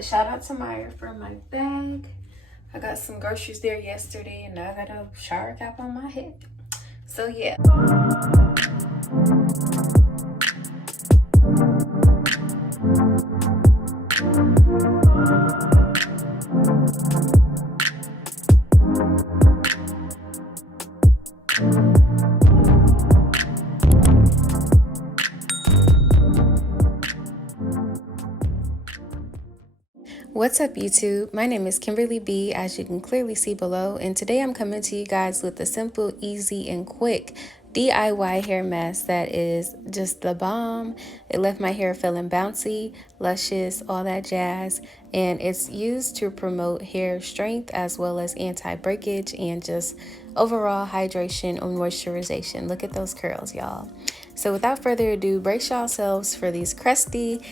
But shout out to Meyer for my bag. I got some groceries there yesterday, and now I got a shower cap on my head. So yeah. What's up YouTube? My name is Kimberly B, as you can clearly see below, and today I'm coming to you guys with a simple, easy, and quick DIY hair mask that is just the bomb. It left my hair feeling bouncy, luscious, all that jazz, and it's used to promote hair strength as well as anti-breakage and just overall hydration or moisturization. Look at those curls, y'all. So without further ado, brace yourselves for these crusty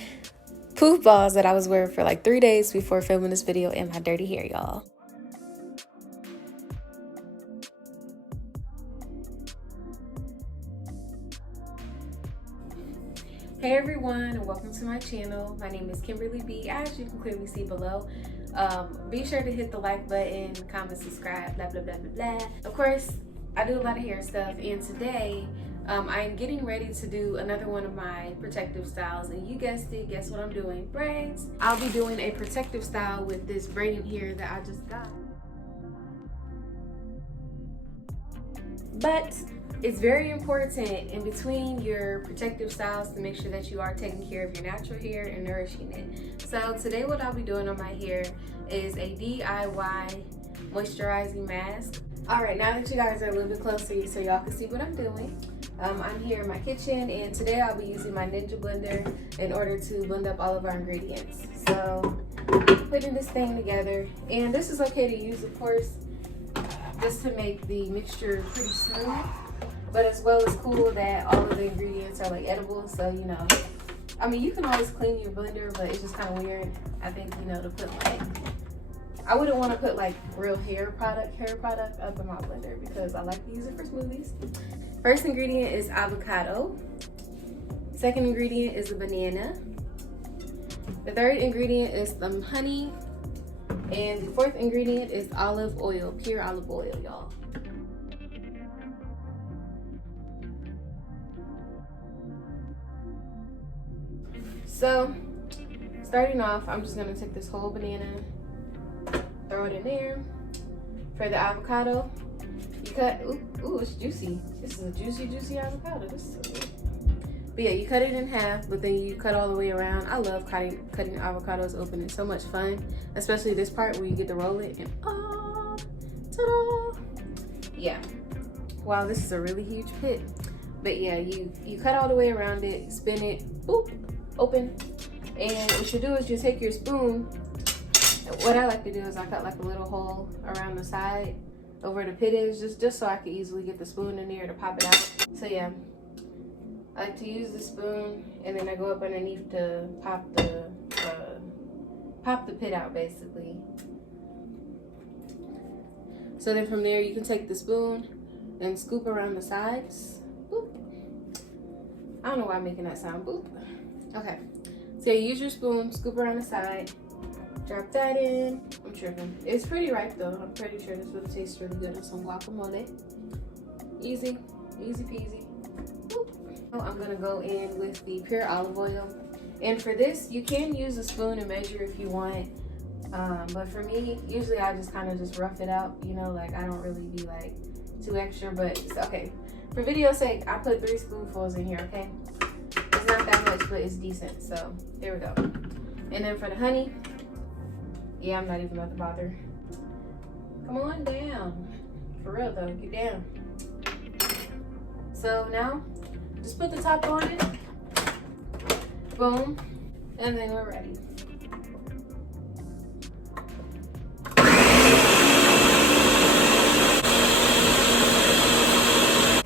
poof balls that I was wearing for like 3 days before filming this video in my dirty hair, y'all. Hey everyone, and welcome to my channel. My name is Kimberly B, as you can clearly see below. Be sure to hit the like button, comment, subscribe, blah blah blah blah blah. Of course, I do a lot of hair stuff, and today I'm getting ready to do another one of my protective styles, and you guessed it, guess what I'm doing? Braids. I'll be doing a protective style with this braiding hair that I just got. But it's very important in between your protective styles to make sure that you are taking care of your natural hair and nourishing it. So today what I'll be doing on my hair is a DIY moisturizing mask. All right, now that you guys are a little bit closer so y'all can see what I'm doing. I'm here in my kitchen, and today I'll be using my Ninja blender in order to blend up all of our ingredients. So putting this thing together, and this is okay to use, of course, just to make the mixture pretty smooth, but as well as cool that all of the ingredients are like edible. So, you know, I mean, you can always clean your blender, but it's just kind of weird, I think, you know, to put like, I wouldn't want to put like real hair product up in my blender because I like to use it for smoothies. First ingredient is avocado. Second ingredient is a banana. The third ingredient is some honey. And the fourth ingredient is olive oil, pure olive oil, y'all. So, starting off, I'm just gonna take this whole banana, throw it in there. For the avocado, you cut, ooh, it's juicy. This is a juicy avocado. This is so good. But yeah, you cut it in half, but then you cut all the way around. I love cutting avocados open. It's so much fun, especially this part where you get to roll it and ta-da! Yeah. Wow, this is a really huge pit. But yeah, you cut all the way around it, spin it, boop, open. And what you do is you take your spoon. What I like to do is I cut like a little hole around the side of where the pit is, just so I can easily get the spoon in there to pop it out. So yeah, I like to use the spoon, and then I go up underneath to pop the pit out, basically. So then from there, you can take the spoon and scoop around the sides. Boop. I don't know why I'm making that sound. Boop. Okay. So you use your spoon, scoop around the side, drop that in. I'm tripping. It's pretty ripe though. I'm pretty sure this would taste really good with some guacamole. Easy peasy. Boop. I'm gonna go in with the pure olive oil, and for this you can use a spoon and measure if you want, but for me, usually I just kind of just rough it out, you know, like I don't really be like too extra, but it's okay. For video's sake, I put 3 spoonfuls in here, okay? It's not that much, but it's decent, so there we go. And then for the honey, yeah, I'm not even about to bother. Come on down. For real though, get down. So now, just put the top on it. Boom. And then we're ready.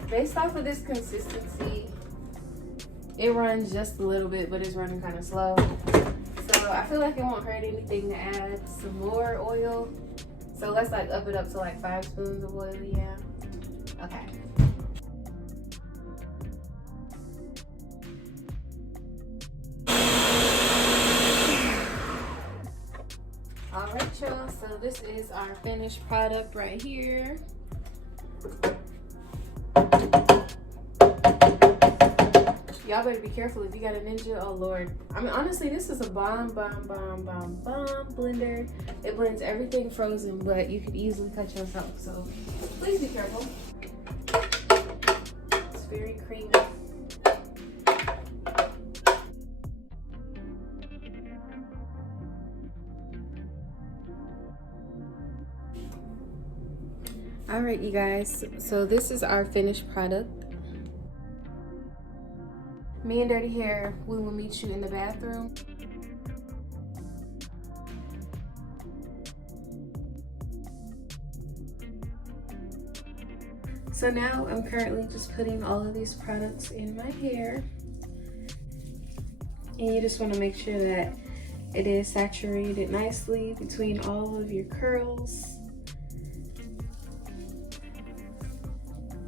Based off of this consistency, it runs just a little bit, but it's running kind of slow. So I feel like it won't hurt anything to add some more oil. So let's like up it up to like 5 spoons of oil, yeah. Okay. All right, y'all, so this is our finished product right here. Y'all better be careful if you got a Ninja. Oh Lord. I mean, honestly, this is a bomb blender. It blends everything frozen, but you could easily cut yourself. So please be careful. It's very creamy. All right, you guys. So this is our finished product. Me and Dirty Hair, we will meet you in the bathroom. So now I'm currently just putting all of these products in my hair. And you just want to make sure that it is saturated nicely between all of your curls.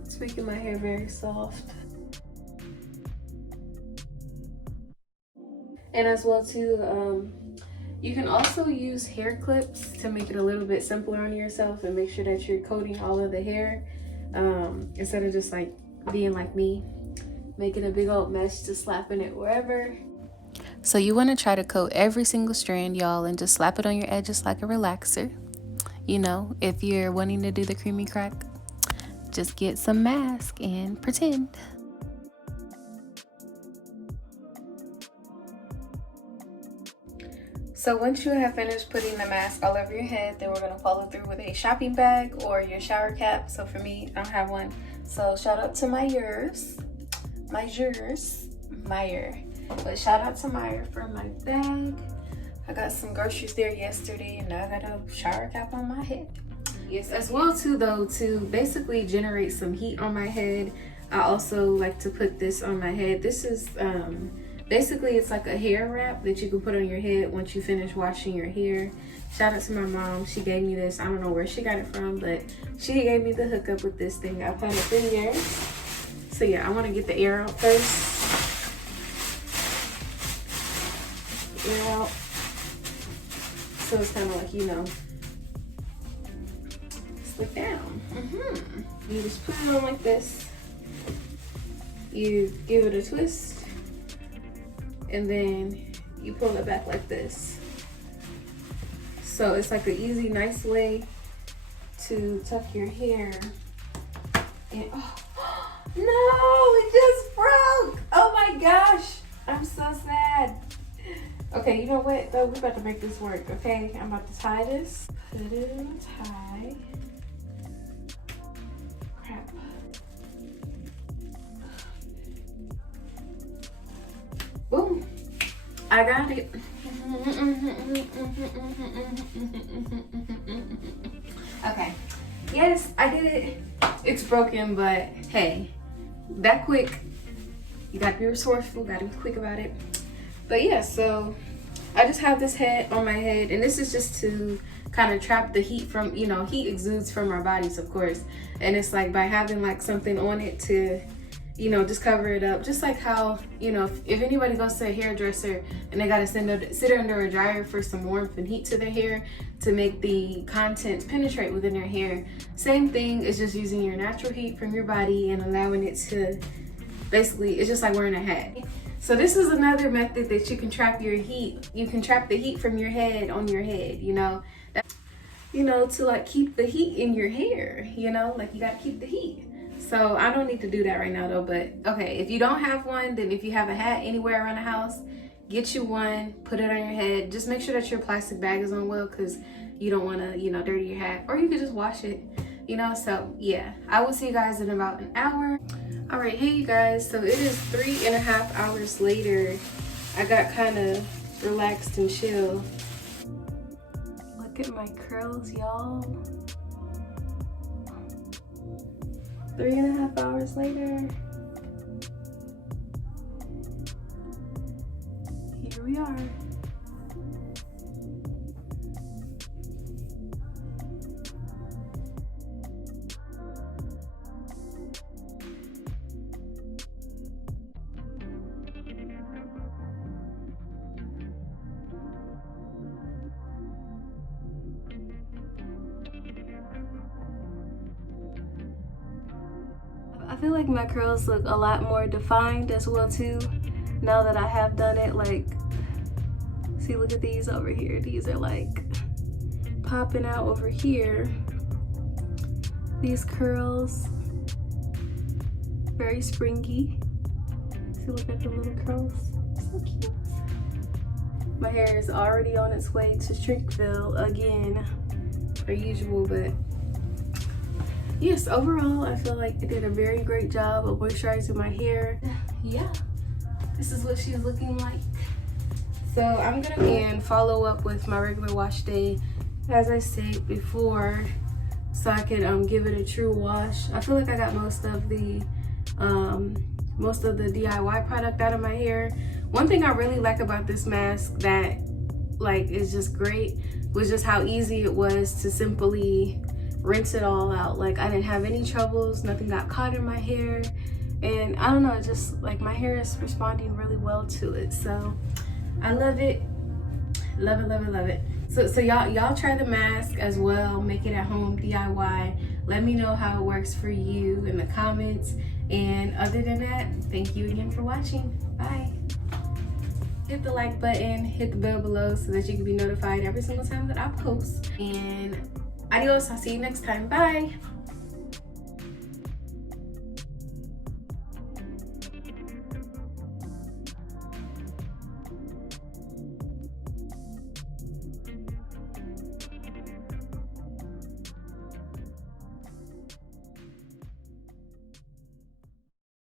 It's making my hair very soft. And as well too, you can also use hair clips to make it a little bit simpler on yourself and make sure that you're coating all of the hair instead of just like being like me, making a big old mess, just slapping it wherever. So you want to try to coat every single strand, y'all, and just slap it on your edges like a relaxer. You know, if you're wanting to do the creamy crack, just get some mask and pretend. So once you have finished putting the mask all over your head, then we're going to follow through with a shopping bag or your shower cap. So for me, I don't have one. So shout out to Meyer. But shout out to Meyer for my bag. I got some groceries there yesterday and now I got a shower cap on my head. Yes, as well too though, to basically generate some heat on my head, I also like to put this on my head. This is basically it's like a hair wrap that you can put on your head once you finish washing your hair. Shout out to my mom, she gave me this. I don't know where she got it from, but she gave me the hookup with this thing. I've had it for years. So yeah, I want to get the air out first. Air out. So it's kind of like, you know, slip down. You just put it on like this. You give it a twist. And then you pull it back like this. So it's like an easy, nice way to tuck your hair. And oh, no, it just broke. Oh my gosh, I'm so sad. Okay, you know what though, we're about to make this work, okay? I'm about to tie this, put it in a tie. Crap. Boom, I got it. Okay, yes, I did it. It's broken, but hey, that quick. You gotta be resourceful, gotta be quick about it. But yeah, so I just have this head on my head, and this is just to kind of trap the heat from, you know, heat exudes from our bodies, of course. And it's like by having like something on it to, you know, just cover it up. Just like how, you know, if anybody goes to a hairdresser and they gotta sit under a dryer for some warmth and heat to their hair to make the contents penetrate within their hair. Same thing, is just using your natural heat from your body and allowing it to, basically, it's just like wearing a hat. So this is another method that you can trap your heat. You can trap the heat from your head on your head, you know. You know, to like keep the heat in your hair, you know, like you gotta keep the heat. So I don't need to do that right now though, but okay, if you don't have one, then if you have a hat anywhere around the house, get you one, put it on your head. Just make sure that your plastic bag is on well, because you don't wanna, you know, dirty your hat, or you could just wash it, you know. So yeah, I will see you guys in about an hour. All right, hey you guys, so it is 3.5 hours later. I got kind of relaxed and chill. Look at my curls, y'all. 3.5 hours later. Here we are. feel like my curls look a lot more defined as well too, now that I have done it. Like, see, look at these over here. These are like popping out over here. These curls, very springy. See, look at the little curls, so cute. My hair is already on its way to shrink fill again, per usual, but yes, overall, I feel like I did a very great job of moisturizing my hair. Yeah, this is what she's looking like. So I'm gonna again follow up with my regular wash day, as I said before, so I can give it a true wash. I feel like I got most of the DIY product out of my hair. One thing I really like about this mask that like is just great was just how easy it was to simply rinse it all out. Like, I didn't have any troubles, nothing got caught in my hair, and I don't know, just like my hair is responding really well to it. So I love it, love it, love it, love it. So y'all try the mask as well, make it at home, DIY. Let me know how it works for you in the comments, and other than that, thank you again for watching. Bye. Hit the like button, hit the bell below so that you can be notified every single time that I post, and adios, I'll see you next time. Bye.